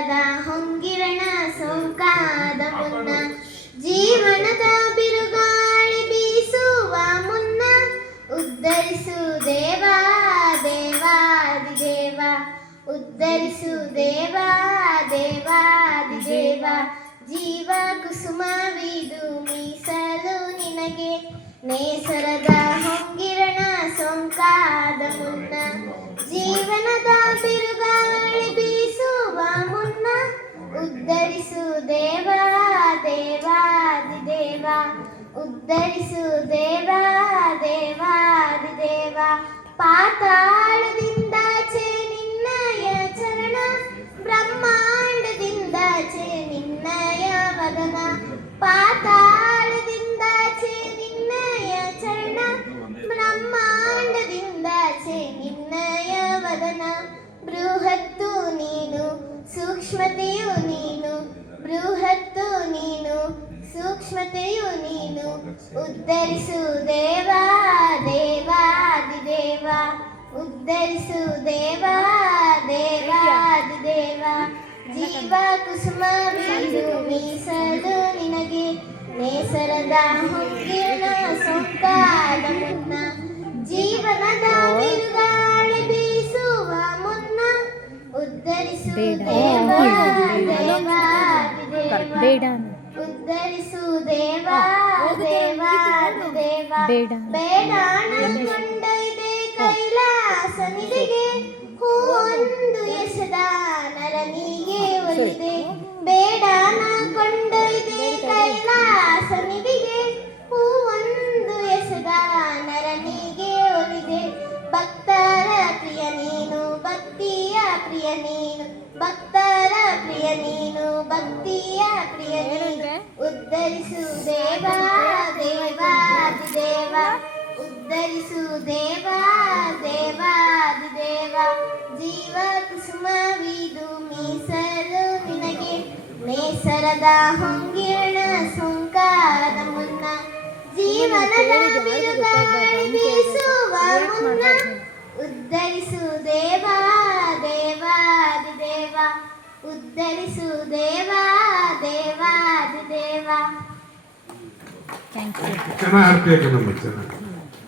ನೇಸರದ ಹೊಂಗಿರಣ ಸೋಂಕಾದ ಮುನ್ನ ಜೀವನದ ಬಿರುಗಾಳಿ ಬೀಸುವ ಮುನ್ನ ಉದ್ಧರಿಸು ದೇವಾ ದೇವಾದಿದೇವ ಉದ್ಧರಿಸು ದೇವಾ ದೇವಾದಿದೇವ ಜೀವ ಕುಸುಮವಿದು ಮೀಸಲು ನಿನಗೆ ನೇಸರದ ಹೊಂಗಿರಣ ಸೋಂಕಾದ ಮುನ್ನ ಜೀವನದ ಬಿರುಗಾಳಿ ಬೀಸುವ ಮುನ್ನ ಉದ್ಧರಿಸು ದೇವಾ ದೇವಾದಿದೇವ ಉದ್ಧರಿಸು ದೇವಾ ದೇವಾದಿದೇವ ಪಾತಾಳದಿಂದಾಚೆ ನಿನ್ನಯ ಚರಣ ಬ್ರಹ್ಮಾಂಡದಿಂದಾಚೆ ನಿನ್ನಯ ವದನ ಪಾತಾಳದಿಂದಾಚೆ ನಿನ್ನಯ ಚರಣ ಬ್ರಹ್ಮಾಂಡದಿಂದಾಚೆ ನಿನ್ನಯ ವದನ ಬೃಹತ್ತು ನೀನು ಸೂಕ್ಷ್ಮತೆಯು ನೀನು ಬೃಹತ್ತು ನೀನು ಸೂಕ್ಷ್ಮತೆಯು ನೀನು ಉದ್ಧರಿಸು ದೇವಾ ದೇವಾದಿದೇವ ಉದ್ಧರಿಸು ದೇವಾ ದೇವಾದಿದೇವ ಜೀವ ಕುಸುಮವಿದು ಮೀಸಲು ನಿನಗೆ ನೇಸರದ ಹೊಂಗಿರಣ ಸೋಂಕಾದ ಮುನ್ನ ಜೀವನದ ಬಿರುಗಾಳಿ ಬೀಸುವ ಮುನ್ನ ಉದ್ಧರಿಸು ದೇವಾ ದೇವಾದಿದೇವ ಉದ್ಧರಿಸು ದೇವಾ ದೇವಾದಿದೇವ ಬೇಡಾಣ ಕೊಂಡೊಯ್ದೆ ಕೈಲಾಸನಿಗೆ ಹೂವೊಂದು ಎಸೆದ ನರನಿಗೆ ಒಲಿದೆ ಬೇಡಾಣ ಕೊಂಡೊಯ್ದೆ ಕೈಲಾಸನಿಗೆ ಹೂವೊಂದು ಎಸೆದ ನರನಿಗೆ ಒಲಿದೆ ಭಕ್ತರ ಪ್ರಿಯ ನೀನು ಭಕ್ತಿಯ ಪ್ರಿಯ ನೀನು ಭಕ್ತರ ಪ್ರಿಯ ನೀನು ಭಕ್ತಿಯ ಪ್ರಿಯ ನೀನು ಉದ್ಧರಿಸು ದೇವಾ ದೇವಾದಿದೇವ ಉದ್ಧರಿಸು ದೇವಾ ದೇವಾದಿದೇವ ಜೀವ ಕುಸುಮವಿದು ಮೀಸಲು ನಿನಗೆ ನೇಸರದ ಹೊಂಗಿರಣ ಸೋಂಕಾದ ಮುನ್ನ ಜೀವನದ ಬಿರುಗಾಳಿ ಬೀಸುವ ಮುನ್ನ ಉದ್ಧರಿಸು ದೇವಾ ದೇವಾದಿದೇವ ಉದ್ಧರಿಸು ದೇವಾ ದೇವಾದಿದೇವ. ಚೆನ್ನಾಗಿ ಹಾಡ್ತೀಯ ಕಣಮ್ಮ, ಚೆನ್ನಾಗಿ.